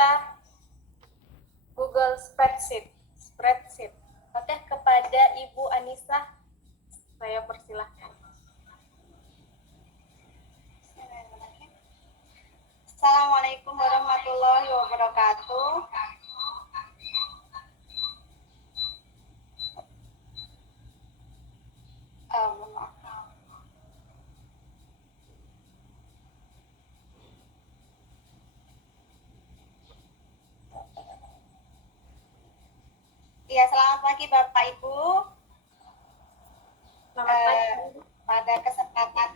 kita Google Spreadsheet. Oke, kepada Ibu Anissa, saya persilahkan. Assalamualaikum warahmatullahi wabarakatuh. Ya, selamat pagi Bapak Ibu. Selamat pagi. Pada kesempatan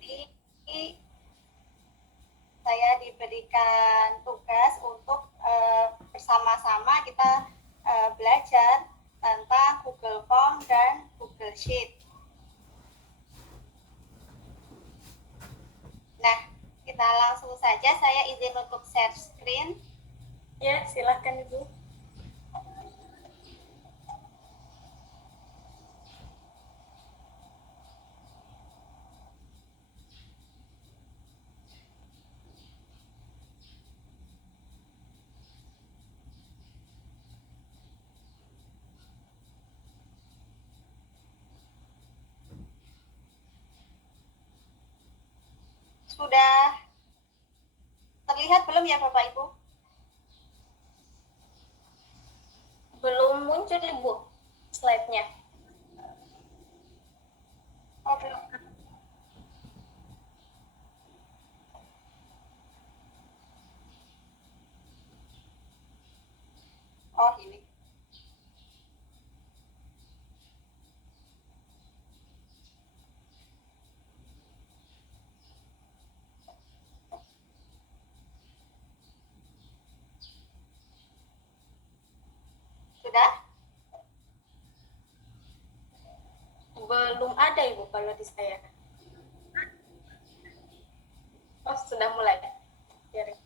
ini saya diberikan tugas untuk bersama-sama kita belajar tentang Google Form dan Google Sheet. Nah, kita langsung saja. Saya izin untuk share screen. Ya, silahkan Ibu. Sudah terlihat belum ya Bapak Ibu? Belum muncul Ibu slide-nya. Oh, belum. Oh, ini. Sudah? Belum ada Ibu kalau di saya. Oh, sudah mulai. Sharing.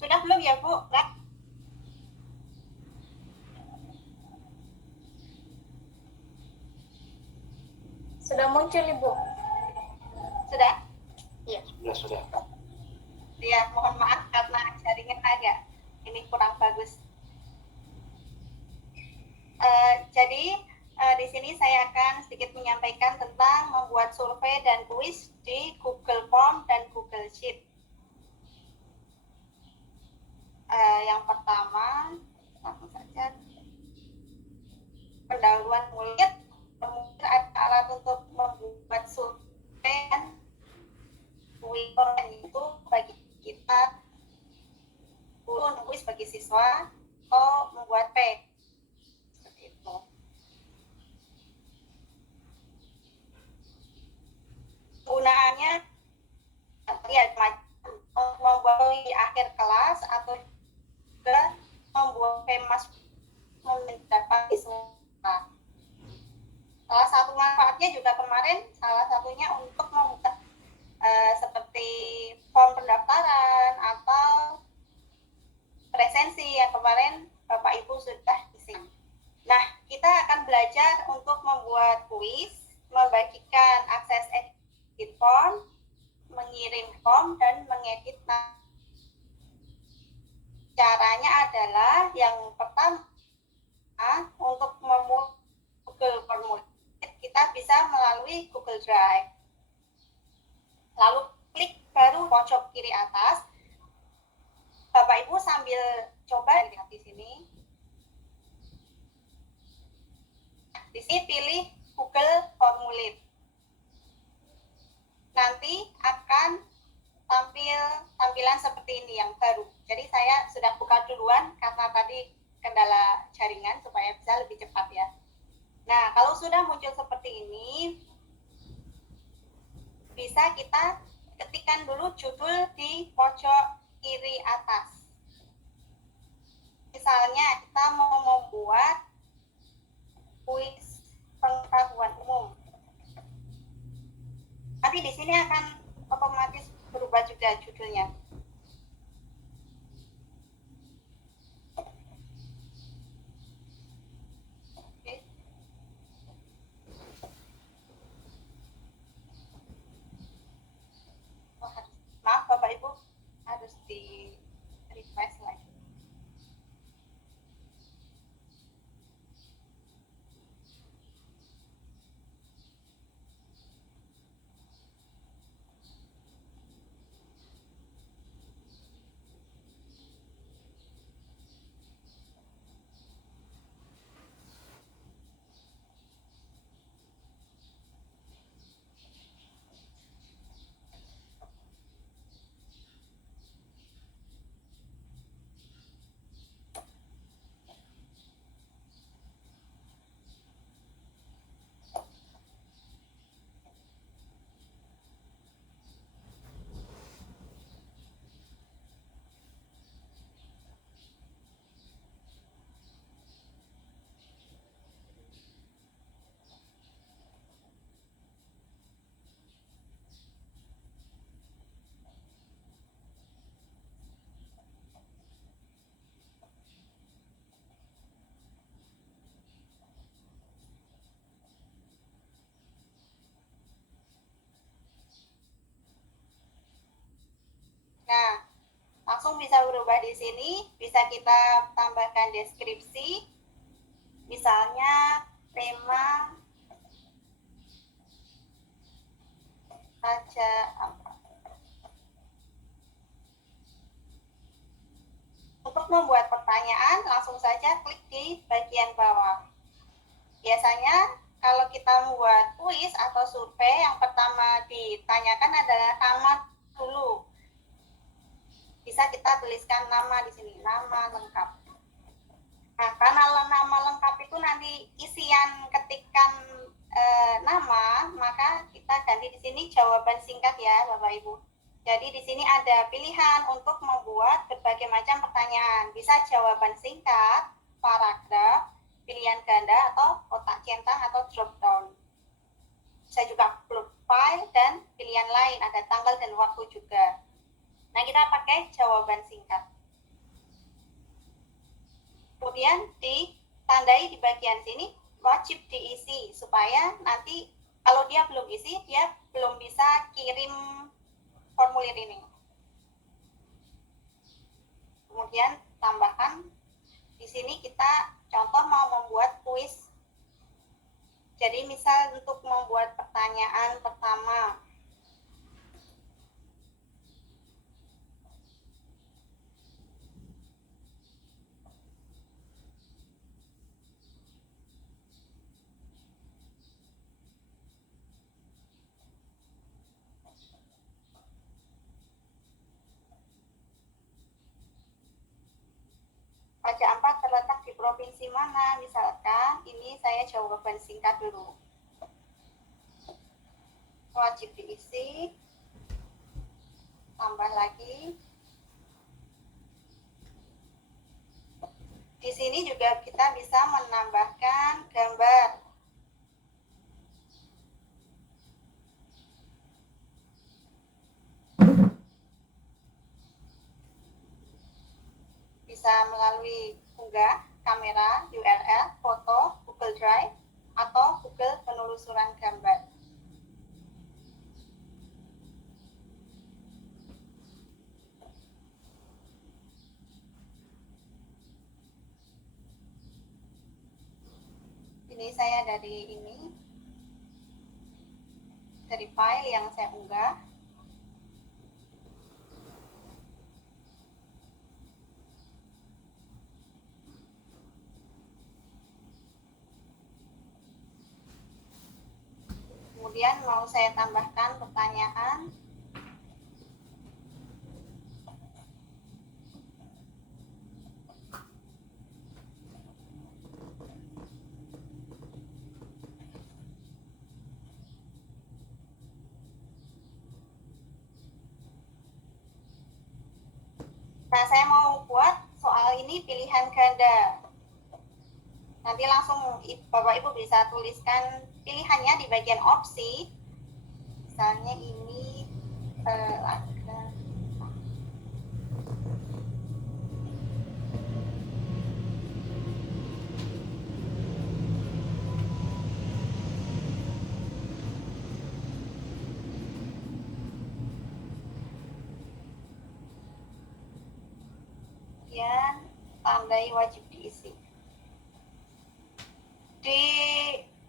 Sudah belum ya Bu? Nah. Sudah muncul Ibu. Sudah? Iya. Sudah. Ya, mohon maaf karena jaringan agak ini kurang bagus. Jadi di sini saya akan sedikit menyampaikan tentang membuat survei dan kuis di Google Form dan Google Sheet. Yang pertama, langsung saja pendahuluan mulut. Ada alat untuk membuat survei dan kuis itu bagi kita kuis bagi siswa atau membuat P. Seperti itu. Penggunaannya ya membuat di akhir kelas atau juga membuat kemas mendapat siswa. Salah satu manfaatnya juga kemarin salah satunya untuk membuat seperti form pendaftaran atau presensi yang kemarin Bapak Ibu sudah isi. Nah, kita akan belajar untuk membuat kuis, membagikan akses edit form, mengirim form, dan mengedit. Caranya adalah yang pertama, untuk memulai Google Form kita bisa melalui Google Drive. Lalu klik baru pojok kiri atas. Bapak Ibu sambil coba lihat di sini. Di sini pilih Google Formulir. Nanti akan tampilan seperti ini yang baru. Jadi saya sudah buka duluan karena tadi kendala jaringan supaya bisa lebih cepat ya. Nah, kalau sudah muncul seperti ini, bisa kita ketikkan dulu judul di pojok kiri atas. Misalnya kita mau membuat kuis pengetahuan umum. Nanti di sini akan otomatis berubah juga judulnya. Bapak Ibu harus di refresh lagi. Nah, langsung bisa berubah di sini, bisa kita tambahkan deskripsi, misalnya tema saja apa. Untuk membuat pertanyaan, langsung saja klik di bagian bawah. Biasanya kalau kita membuat kuis atau survei, yang pertama ditanyakan adalah nama dulu. Bisa kita tuliskan nama di sini, nama lengkap. Nah, karena nama lengkap itu nanti isian ketikan nama, maka kita ganti di sini jawaban singkat ya, Bapak Ibu. Jadi di sini ada pilihan untuk membuat berbagai macam pertanyaan. Bisa jawaban singkat, paragraf, pilihan ganda atau kotak centang atau drop down. Bisa juga upload file dan pilihan lain, ada tanggal dan waktu juga. Nah, kita pakai jawaban singkat. Kemudian ditandai di bagian sini wajib diisi supaya nanti kalau dia belum isi, dia belum bisa kirim formulir ini. Kemudian tambahkan di sini kita contoh mau membuat kuis. Jadi misal untuk membuat pertanyaan pertama, Raja Ampat terletak di provinsi mana? Misalkan ini saya jawaban singkat dulu. Wajib diisi. Tambah lagi. Di sini juga kita bisa menambahkan gambar. Bisa melalui unggah kamera, URL, foto, Google Drive, atau Google penelusuran gambar. Ini saya dari file yang saya unggah. Kemudian mau saya tambahkan pertanyaan. Nah, saya mau buat soal ini pilihan ganda. Nanti langsung Bapak Ibu bisa tuliskan pilihannya di bagian opsi. Misalnya ini tandai wajib diisi. Di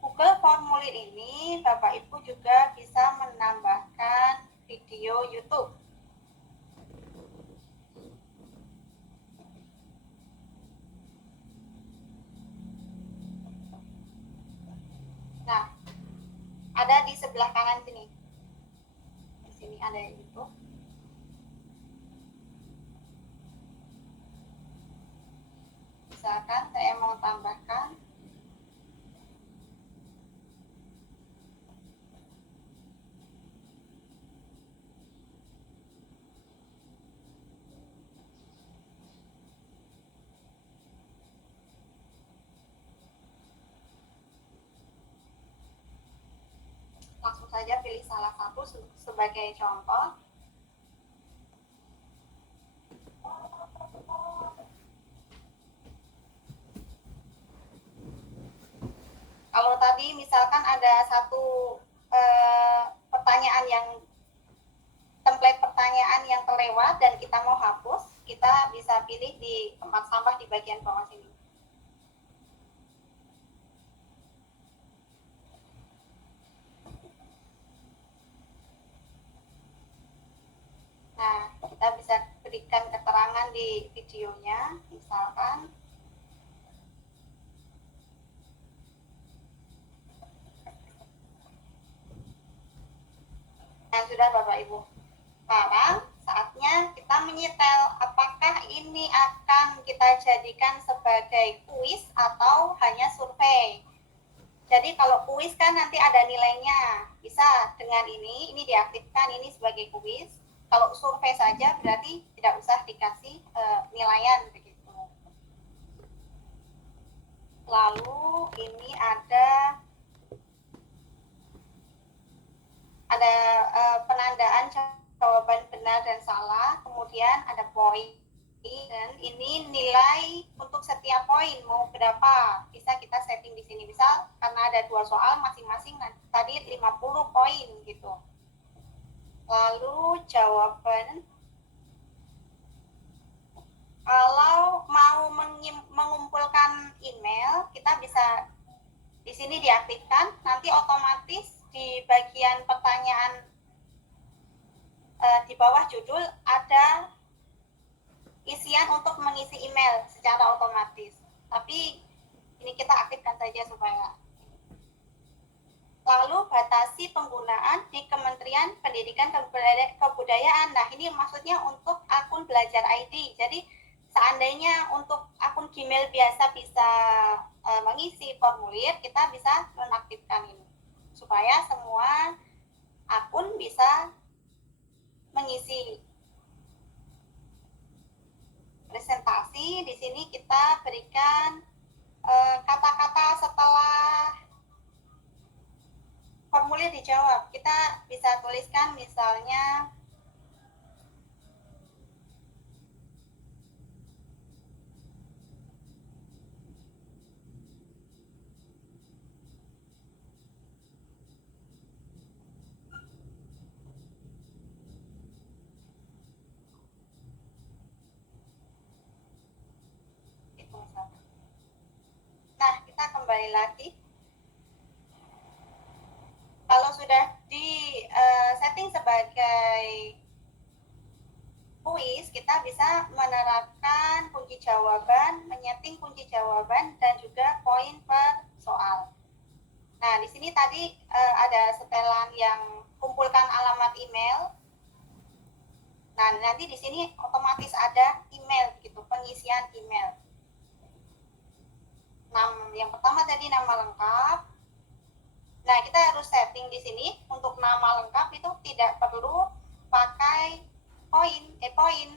Google Formulir ini Bapak Ibu juga bisa menambahkan video YouTube. Nah, ada di sebelah kanan sini. Di sini ada YouTube. Misalkan saya mau tambahkan langsung saja pilih salah satu sebagai contoh. Kalau tadi misalkan ada satu pertanyaan yang template pertanyaan yang terlewat dan kita mau hapus, kita bisa pilih di tempat sampah di bagian bawah sini. Nah, kita bisa berikan keterangan di videonya, misalkan nah, sudah Bapak Ibu. Sekarang saatnya kita menyetel apakah ini akan kita jadikan sebagai kuis atau hanya survei. Jadi kalau kuis kan nanti ada nilainya. Bisa dengan ini diaktifkan ini sebagai kuis. Kalau survei saja berarti tidak usah dikasih nilaian begitu. Lalu ini ada penandaan jawaban benar dan salah, kemudian ada poin, dan ini nilai untuk setiap poin mau berapa bisa kita setting di sini. Misal karena ada 2 soal masing-masing tadi 50 poin gitu. Lalu jawaban, kalau mau mengumpulkan email kita bisa di sini diaktifkan, nanti otomatis di bagian pertanyaan di bawah judul ada isian untuk mengisi email secara otomatis. Tapi ini kita aktifkan saja supaya. Lalu batasi penggunaan di Kementerian Pendidikan Kebudayaan. Nah, ini maksudnya untuk akun Belajar ID. Jadi seandainya untuk akun Gmail biasa bisa mengisi formulir, kita bisa nonaktifkan ini supaya semua akun bisa mengisi. Presentasi di sini kita berikan kata-kata setelah formulir dijawab. Kita bisa tuliskan misalnya nah, kita kembali lagi. Kalau sudah di setting sebagai kuis, kita bisa menerapkan kunci jawaban, menyeting kunci jawaban, dan juga poin per soal. Nah, di sini tadi ada setelan yang kumpulkan alamat email. Nah, nanti di sini otomatis ada email gitu, pengisian email. Yang pertama tadi nama lengkap. Nah, kita harus setting di sini untuk nama lengkap itu tidak perlu pakai poin,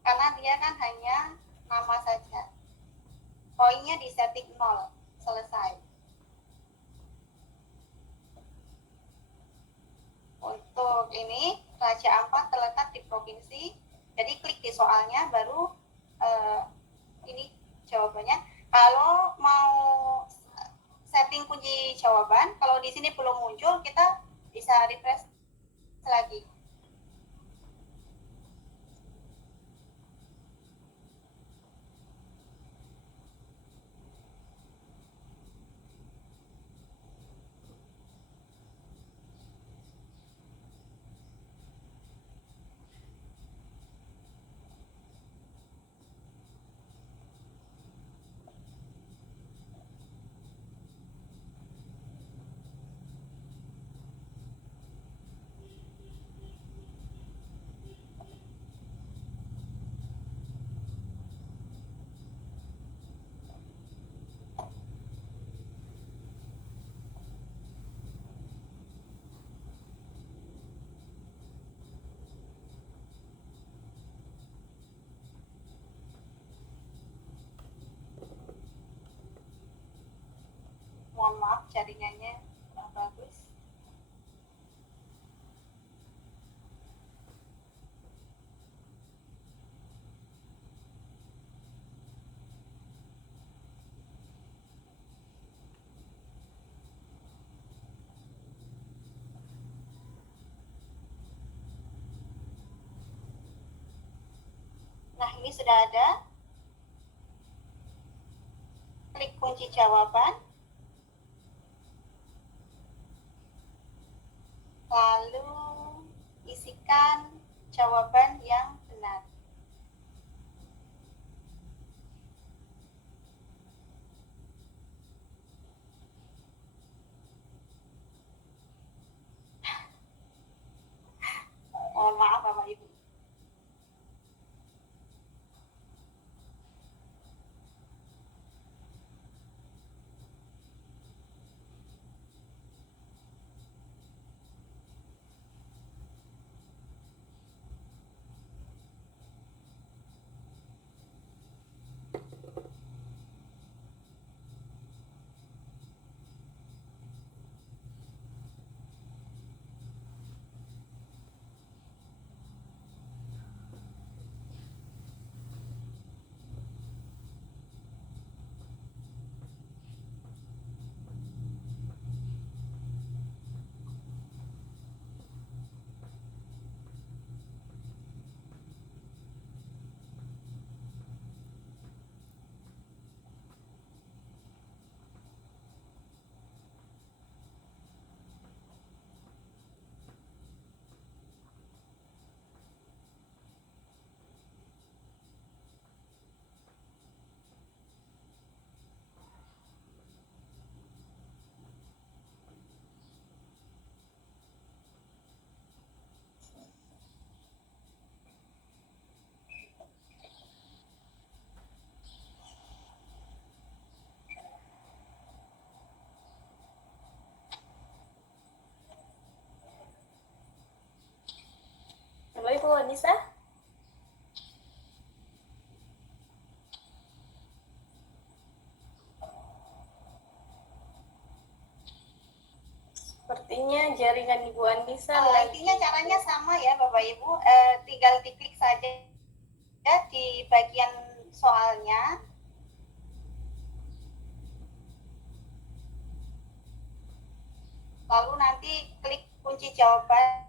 karena dia kan hanya nama saja. Poinnya di setting 0, selesai. Untuk ini Raja Ampat terletak di provinsi, jadi klik di soalnya baru ini jawabannya. Kalau mau setting kunci jawaban, kalau di sini belum muncul, kita bisa refresh lagi. Mohon maaf jaringannya kurang bagus. Nah, ini sudah ada. Klik kunci jawaban. Lalu isikan jawaban yang benar. Mohon maaf Bapak Ibu. Halo Ibu Anissa. Sepertinya jaringan Ibu Anissa Intinya caranya sama ya Bapak Ibu, tinggal diklik saja ya di bagian soalnya. Lalu nanti klik kunci jawaban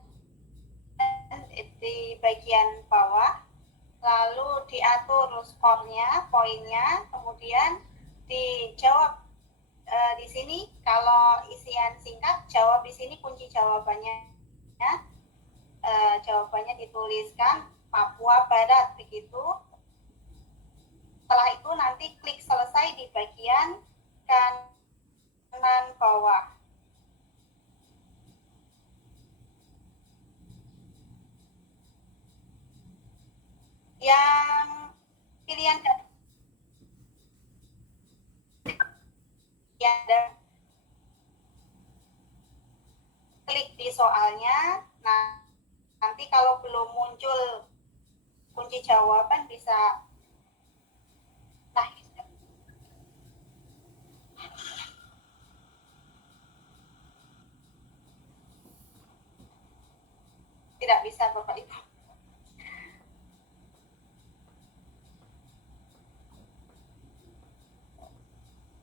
di bagian bawah, lalu diatur skornya, poinnya, kemudian dijawab di sini. Kalau isian singkat, jawab di sini kunci jawabannya. Jawabannya dituliskan Papua Barat begitu. Setelah itu nanti klik selesai di bagian kanan bawah. Yang pilihan ya, klik di soalnya. Nah, nanti kalau belum muncul kunci jawaban bisa tidak bisa Bapak Ibu.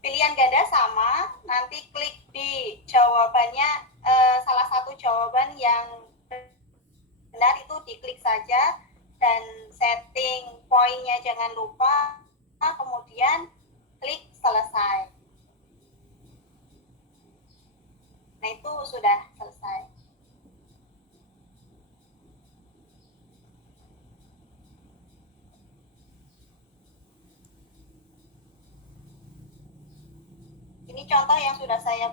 Pilihan ganda sama, nanti klik di jawabannya, salah satu jawaban yang benar itu diklik saja, dan setting poinnya jangan lupa, kemudian klik selesai. Nah, itu sudah selesai. Ini contoh yang sudah saya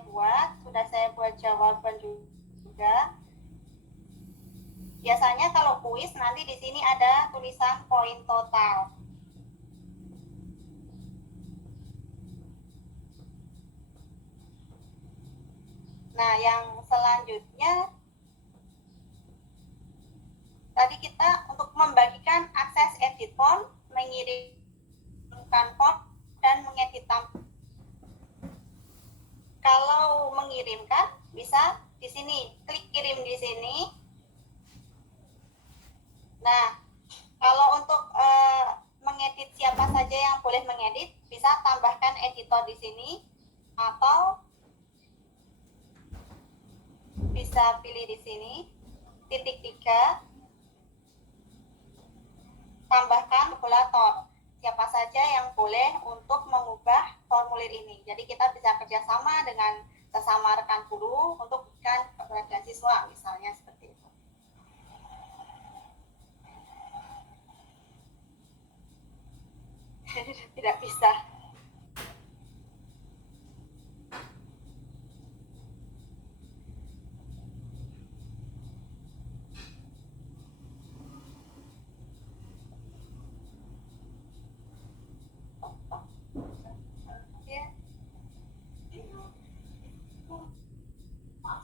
buat jawaban juga. Biasanya kalau kuis nanti di sini ada tulisan poin total. Nah, yang selanjutnya tadi kita untuk membagikan akses edit form, mengirimkan form, dan mengedit tampilan. Kalau mengirimkan bisa di sini, klik kirim di sini. Nah, kalau untuk mengedit siapa saja yang boleh mengedit, bisa tambahkan editor di sini, atau bisa pilih di sini, titik 3, tambahkan kalkulator. Siapa saja yang boleh untuk mengubah formulir ini. Jadi kita bisa kerjasama dengan sesama rekan guru untuk berikan kepada siswa, misalnya seperti itu. Tidak bisa. Ya.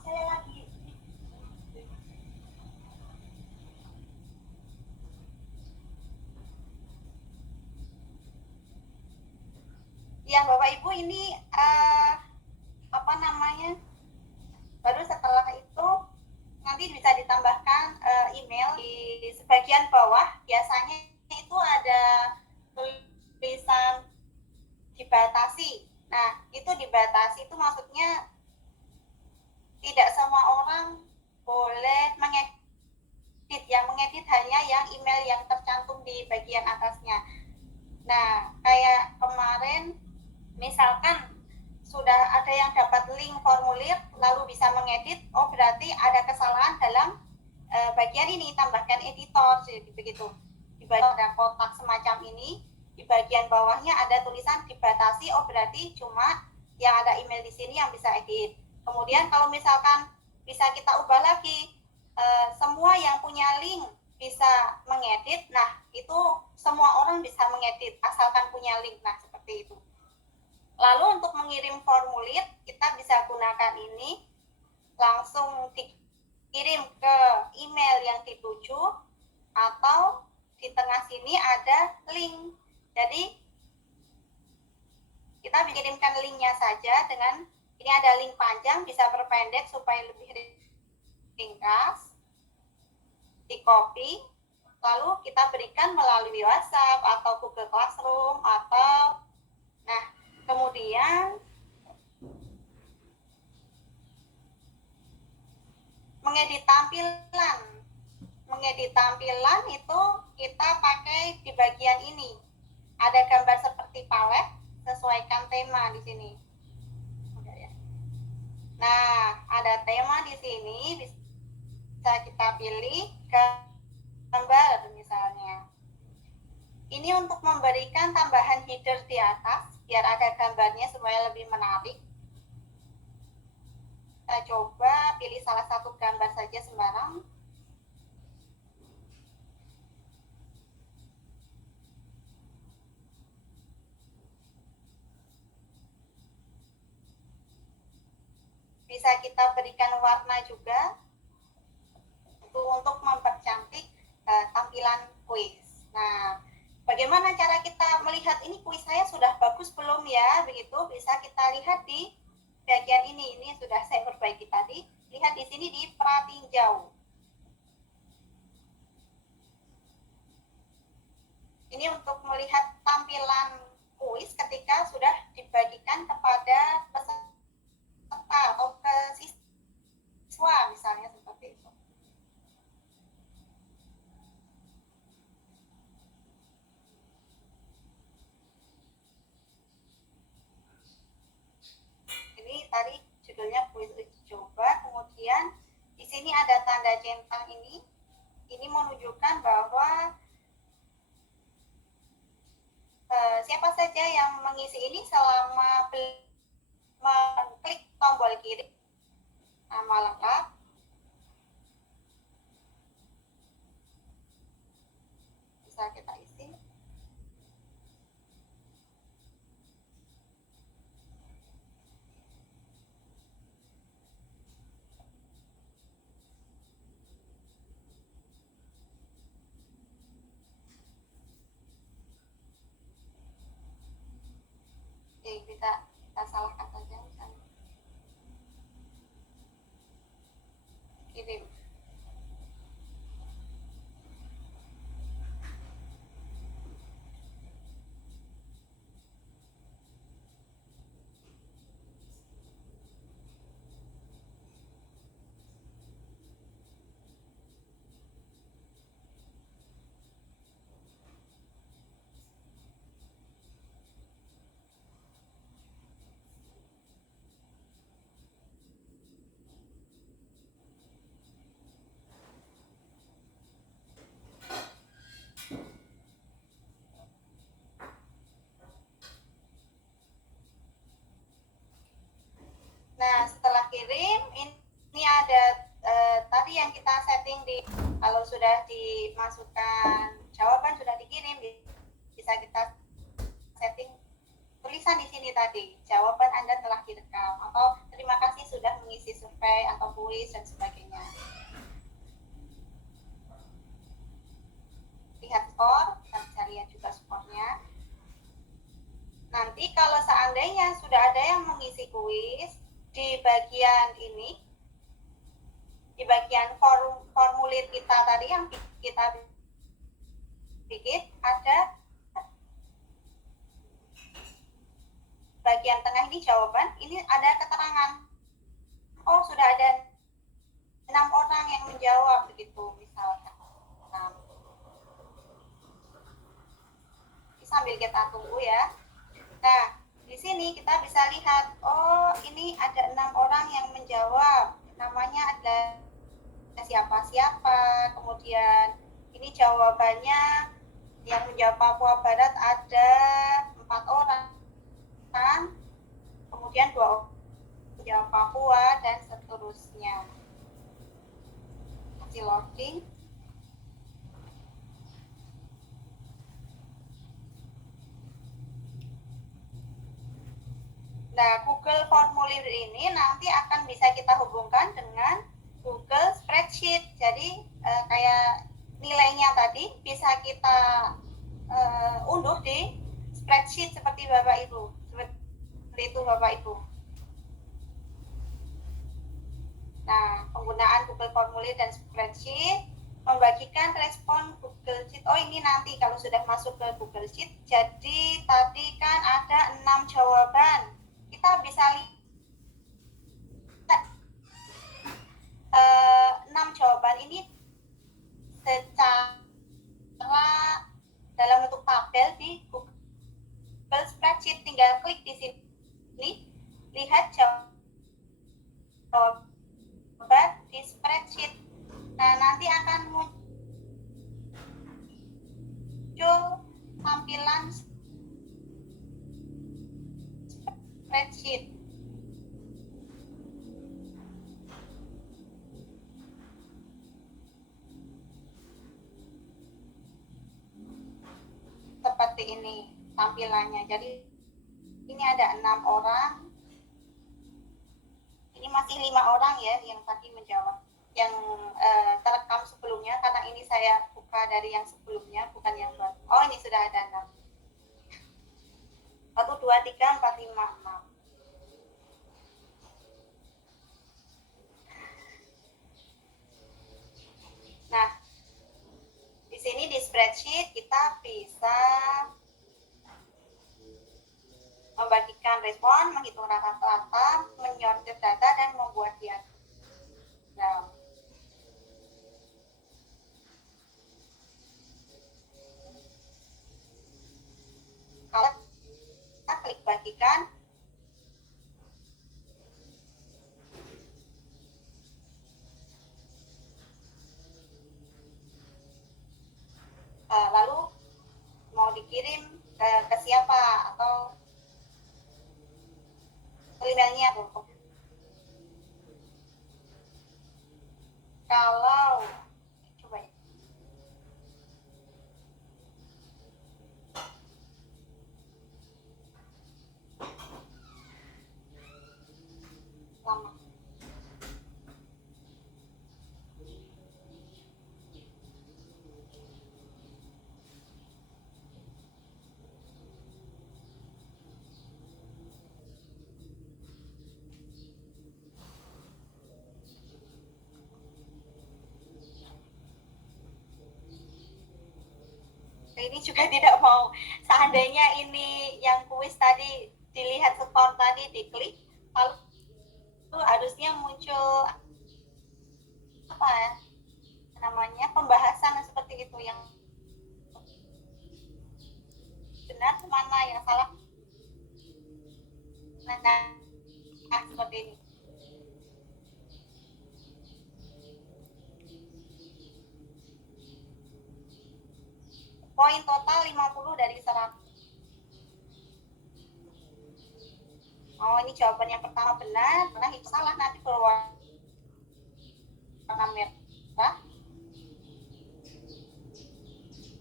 Saya lagi. Ya, Bapak Ibu, ini apa namanya? Baru setelah itu nanti bisa ditambahkan email di sebagian bawah. Biasanya itu ada tulisan dibatasi. Nah, itu dibatasi itu maksudnya tidak semua orang boleh mengedit. Yang mengedit hanya yang email yang tercantum di bagian atasnya. Nah, kayak kemarin misalkan sudah ada yang dapat link formulir lalu bisa mengedit, oh berarti ada kesalahan dalam bagian ini, tambahkan editor, jadi begitu. Di bagian ada kotak semacam ini, di bagian bawahnya ada tulisan dibatasi, oh berarti cuma yang ada email di sini yang bisa edit. Kemudian kalau misalkan bisa kita ubah lagi, semua yang punya link bisa mengedit, nah itu semua orang bisa mengedit asalkan punya link, nah seperti itu. Lalu untuk mengirim formulir, kita bisa gunakan ini, langsung dikirim ke email yang dituju, atau di tengah sini ada link. Jadi kita kirimkan linknya saja dengan, ini ada link panjang, bisa berpendek supaya lebih ringkas, di copy, lalu kita berikan melalui WhatsApp atau Google Classroom, atau, nah, kemudian mengedit tampilan. Mengedit tampilan itu kita pakai di bagian ini. Ada gambar seperti palet, sesuaikan tema di sini. Nah, ada tema di sini, bisa kita pilih gambar misalnya. Ini untuk memberikan tambahan header di atas, biar ada gambarnya supaya lebih menarik. Kita coba pilih salah satu gambar saja sembarang. Bisa kita berikan warna juga untuk mempercantik tampilan kuis. Nah, bagaimana cara kita melihat ini kuis saya sudah bagus belum ya? Begitu bisa kita lihat di bagian ini. Ini sudah saya perbaiki tadi. Lihat di sini di pratinjau. Ini untuk melihat tampilan kuis ketika sudah dibagikan kepada peserta atau ke siswa misalnya seperti itu. Ini tadi judulnya kuis uji coba, kemudian di sini ada tanda centang ini menunjukkan bahwa siapa saja yang mengisi ini selama mengklik tombol kiri nama lengkap, bisa kita isi. Oke, bisa kita salahkan saja misalnya. sudah dimasukkan, jawaban sudah dikirim, bisa kita setting tulisan di sini tadi, jawaban Anda telah direkam, atau terima kasih sudah mengisi survei atau kuis dan sebagainya. Lihat skor, kita bisa lihat juga skornya. Nanti kalau seandainya sudah ada yang mengisi kuis, di bagian ini, di bagian formulir kita tadi yang kita bikin, ada bagian tengah ini jawaban, ini ada keterangan. Oh, sudah ada 6 orang yang menjawab, begitu misalkan. Nah, sambil kita tunggu ya. Nah, di sini kita bisa lihat, oh ini ada 6 orang yang menjawab. Namanya ada siapa-siapa, kemudian ini jawabannya yang menjawab Papua Barat ada 4 orang, kemudian 2 orang menjawab Papua, dan seterusnya. Masih loading. Nah, Google Formulir ini nanti akan bisa kita hubungkan dengan Google Spreadsheet. Jadi kayak nilainya tadi bisa kita unduh di spreadsheet seperti Bapak Ibu. Seperti itu Bapak Ibu. Nah, penggunaan Google Formulir dan Spreadsheet membagikan respon Google Sheet. Oh, ini nanti kalau sudah masuk ke Google Sheet. Jadi tadi kan ada 6 jawaban. Kita bisa lihat 6 jawaban ini secara dalam bentuk tabel di Google Spreadsheet. Tinggal klik di sini, lihat jawaban di spreadsheet. Nah, nanti akan muncul tampilan spreadsheet. Seperti ini tampilannya. Jadi ini ada 6 orang. Ini masih 5 orang ya yang tadi menjawab, yang terekam sebelumnya, karena ini saya buka dari yang sebelumnya, bukan yang baru. Oh, ini sudah ada 6. 1, 2, 3, 4, 5, 6. Nah, di sini di spreadsheet kita bisa membagikan respon, menghitung rata-rata, menyortir data, dan membuat diagram. Kalau kita klik bagikan, lalu mau dikirim ke siapa atau emailnya. Kalau coba ya. Lama. Ini juga tidak mau. Seandainya ini yang kuis tadi dilihat skor tadi, diklik, lalu harusnya muncul apa ya namanya, pembahasan seperti itu, yang benar mana, yang salah. Nah, seperti ini. Poin total 50 dari 100. Oh, ini jawaban yang pertama benar, karena itu salah, nanti keluar warna merah.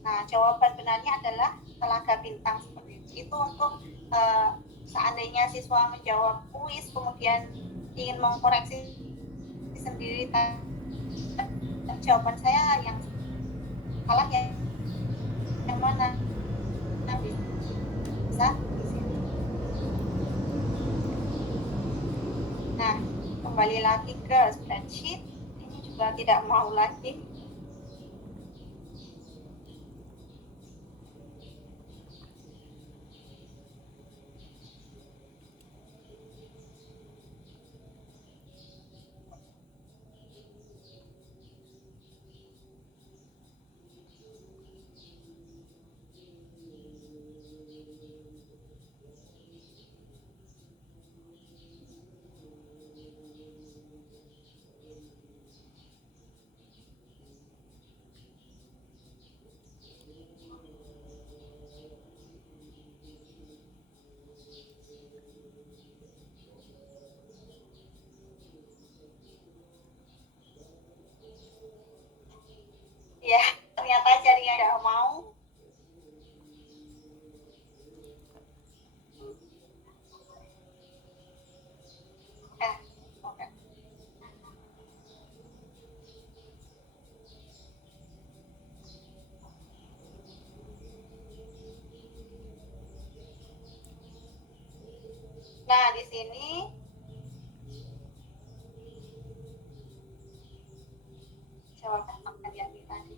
Nah, jawaban benarnya adalah telaga bintang seperti itu. Itu untuk seandainya siswa menjawab kuis kemudian ingin mengkoreksi sendiri, jawaban saya yang salah yang mana? Bisa di sini. Nah, kembali lagi ke spreadsheet. Ini juga tidak mau lagi. Ya, ternyata jaringnya tidak mau. Oke. Nah, di sini jawaban apa yang tadi?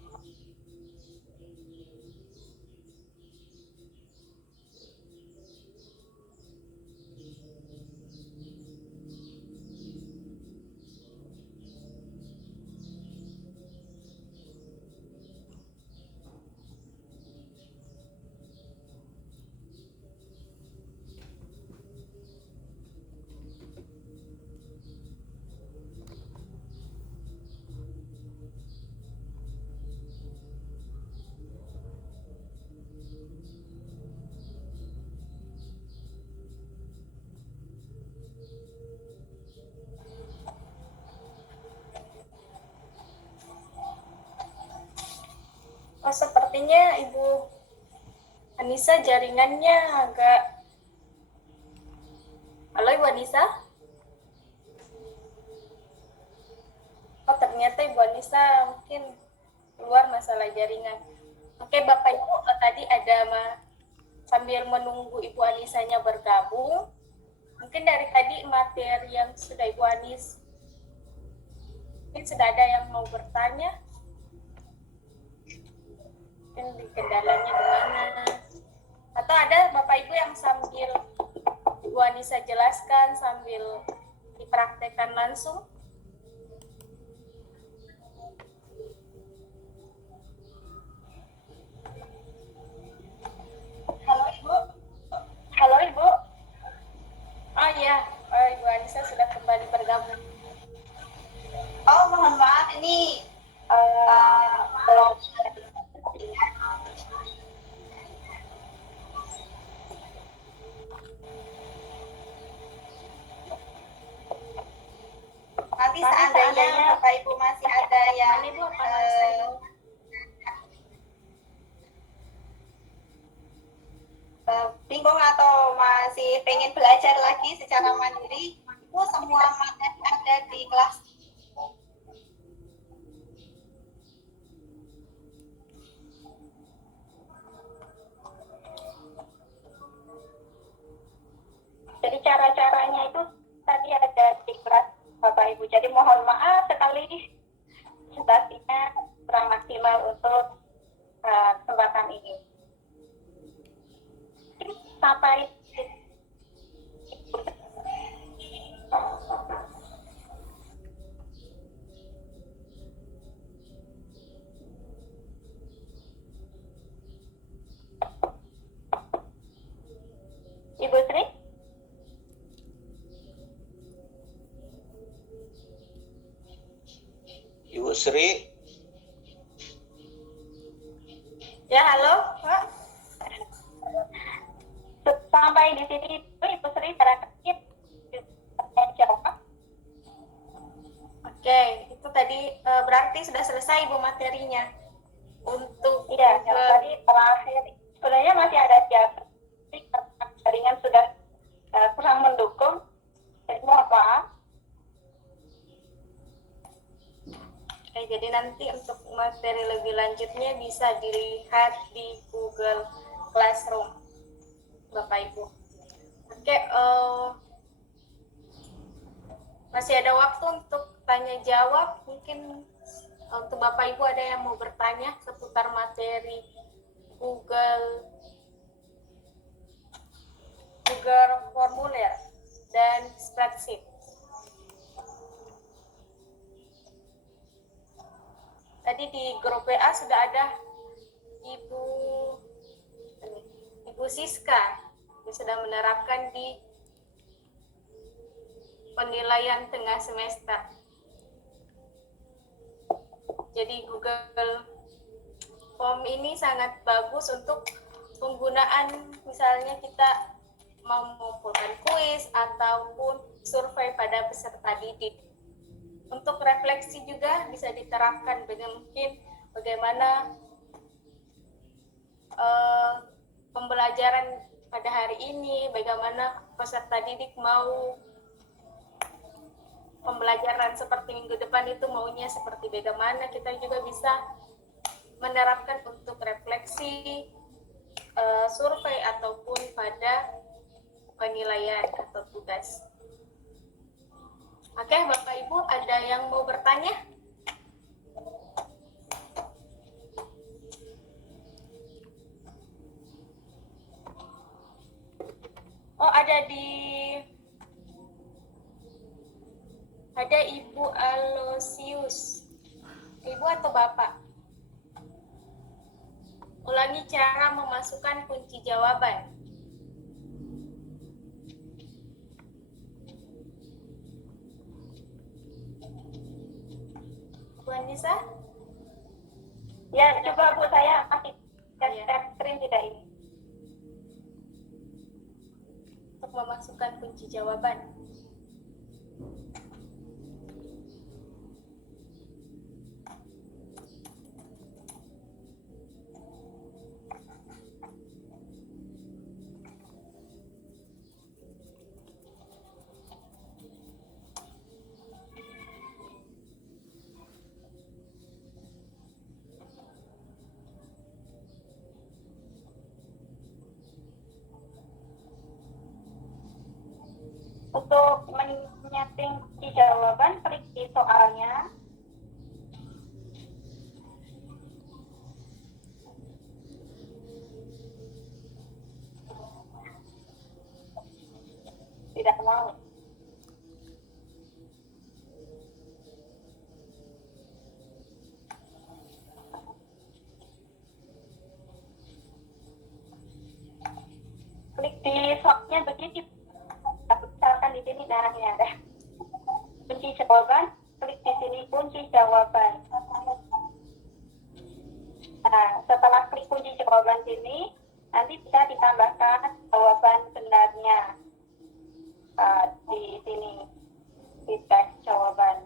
Oh, sepertinya Ibu Anissa jaringannya agak... Halo Ibu Anissa? Oh, ternyata Ibu Anissa mungkin keluar masalah jaringan. Oke, Bapak Ibu, tadi ada sambil menunggu Ibu Anissanya bergabung, mungkin dari tadi materi yang sudah Ibu Anis, mungkin sudah ada yang mau bertanya? Mungkin di kendalanya di mana? Atau ada Bapak Ibu yang sambil Ibu Anissa jelaskan sambil dipraktekkan langsung? Halo Ibu. Halo Ibu. Oh iya, Ibu Anissa sudah kembali bergabung. Oh, mohon maaf, ini belum. Nanti seandainya Bapak Ibu masih ada yang bingung atau masih pengen belajar lagi secara mandiri, itu semua materi ada di kelas. Jadi cara-caranya itu tadi ada di kelas Bapak Ibu. Jadi mohon maaf sekali presentasinya kurang maksimal untuk kesempatan ini. Sampai Ibu Sri? Ibu Sri? Ya, halo, Pak. Sampai di sini Ibu Sri barangkali jawab. Oke, itu tadi berarti sudah selesai Ibu materinya untuk Iya, yang Google. tadi terakhir sebenarnya masih ada jaringan sudah kurang mendukung. Jadi mohon maaf. Oke, jadi nanti untuk materi lebih lanjutnya bisa dilihat di Google Classroom, Bapak Ibu. Oke, masih ada waktu untuk tanya jawab. Mungkin untuk Bapak Ibu ada yang mau bertanya seputar materi Google formulir dan spreadsheet. Tadi di grup WA sudah ada Ibu Siska yang sudah menerapkan di penilaian tengah semester. Jadi Google Form ini sangat bagus untuk penggunaan, misalnya kita mau mengumpulkan kuis ataupun survei pada peserta didik. Untuk refleksi juga bisa diterapkan mungkin bagaimana pembelajaran pada hari ini, bagaimana peserta didik mau pembelajaran seperti minggu depan itu maunya seperti bagaimana. Kita juga bisa menerapkan untuk refleksi, survei ataupun pada penilaian atau tugas. Oke, Bapak Ibu, ada yang mau bertanya? Oh, ada Ibu Alosius. Ibu atau Bapak? Ulangi cara memasukkan kunci jawaban. Bu Anissa? Ya, coba Bu, saya masih share screen tidak ini. Untuk memasukkan kunci jawaban. Untuk menyeting kunci jawaban, klik di soalnya. Tidak mau. Klik di soalnya begini. Misalkan di sini, nah ini ada kunci jawaban, klik di sini kunci jawaban. Nah, setelah klik kunci jawaban sini, nanti bisa ditambahkan jawaban benarnya di sini, di teks jawaban.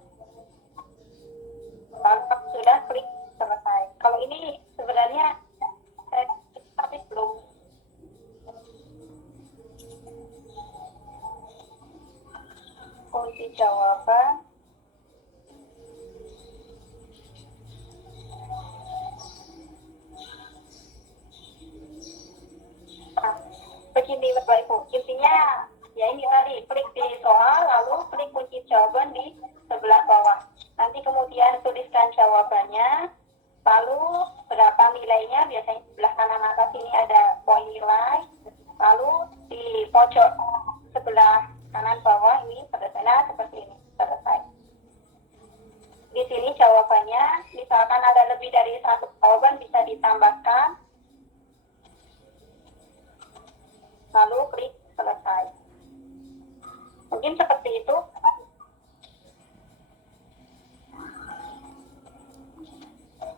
Kalau sudah, klik selesai. Kalau ini sebenarnya tapi belum. Kunci jawaban. Nah, begini Bapak Ibu, intinya ya ini tadi, klik di soal, lalu klik kunci jawaban di sebelah bawah. Nanti kemudian tuliskan jawabannya, lalu berapa nilainya, biasanya sebelah kanan atas ini ada poin nilai, lalu di pojok sebelah kanan bawah ini selesai seperti ini, selesai. Di sini jawabannya, misalkan ada lebih dari satu jawaban bisa ditambahkan, lalu klik selesai. Mungkin seperti itu.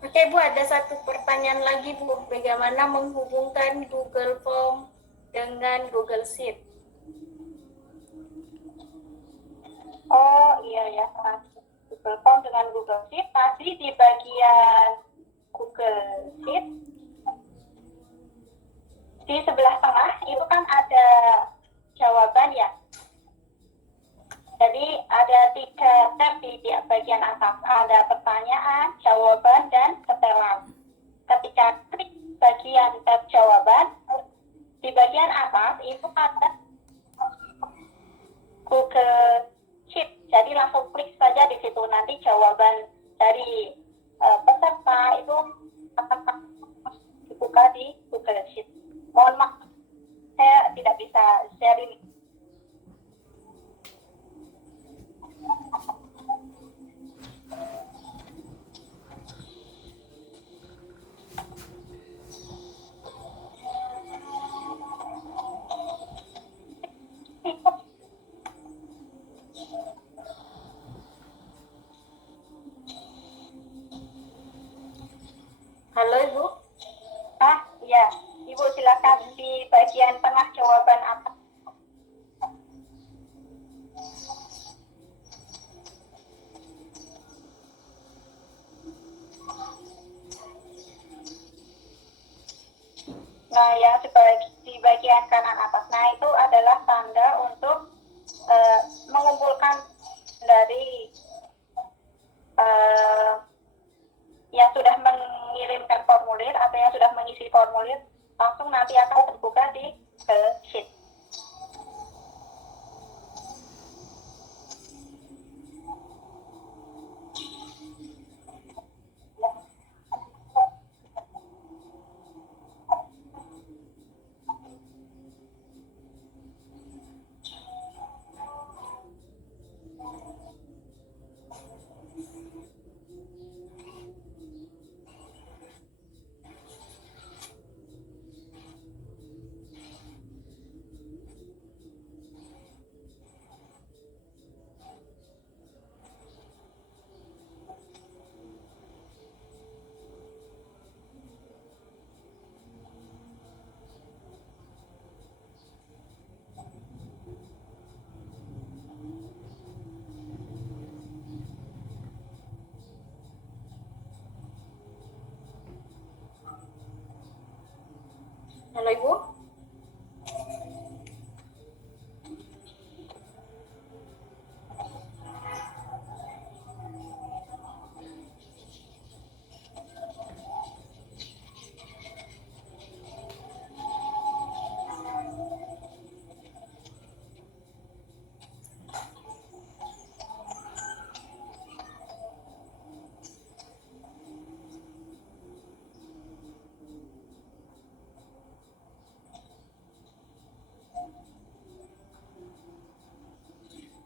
Oke Bu, ada satu pertanyaan lagi Bu, bagaimana menghubungkan Google Form dengan Google Sheet? Oh iya ya, Google Form dengan Google Sheet. Tadi di bagian Google Sheet di sebelah tengah itu kan ada jawaban ya. Jadi ada 3 tab di bagian atas. Ada pertanyaan, jawaban, dan setelan. Ketika klik bagian tab jawaban, di bagian atas itu ada Google Sheet. Jadi langsung klik saja di situ. Nanti jawaban dari peserta itu akan dibuka di Google Sheet. Mohon maaf, saya tidak bisa share ini. Halo Ibu. Iya, Ibu silakan di bagian tengah jawaban atas. Nah, yang di bagian kanan atas, nah itu adalah tanda untuk mengumpulkan dari yang sudah mengirimkan formulir atau yang sudah mengisi formulir, langsung nanti akan terbuka di sheet. Halo Ibu.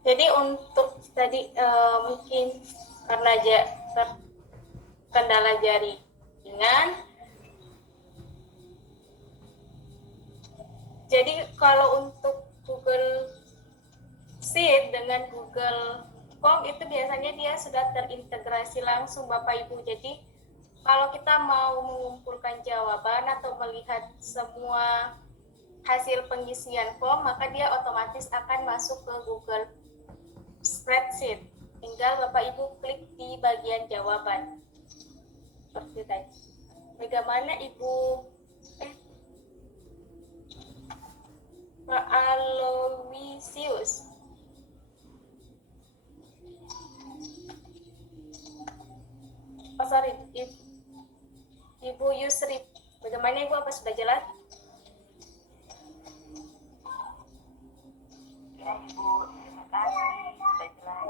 Jadi untuk tadi mungkin karena kendala jaringan, jadi kalau untuk Google Sheet dengan Google Form itu biasanya dia sudah terintegrasi langsung Bapak Ibu. Jadi kalau kita mau mengumpulkan jawaban atau melihat semua hasil pengisian form, maka dia otomatis akan masuk ke Google Spreadsheet. Tinggal Bapak Ibu klik di bagian jawaban. Seperti tadi. Bagaimana Ibu Pak Aloysius? Oh sorry, Ibu Yusri. Bagaimana Ibu, apa sudah jelas? Ya Ibu, terima kasih, sudah jelas.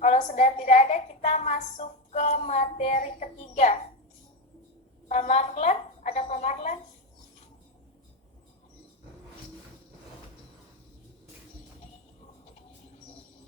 Kalau sudah tidak ada, kita masuk ke materi ketiga. Pak Marlen, ada Pak Marlen?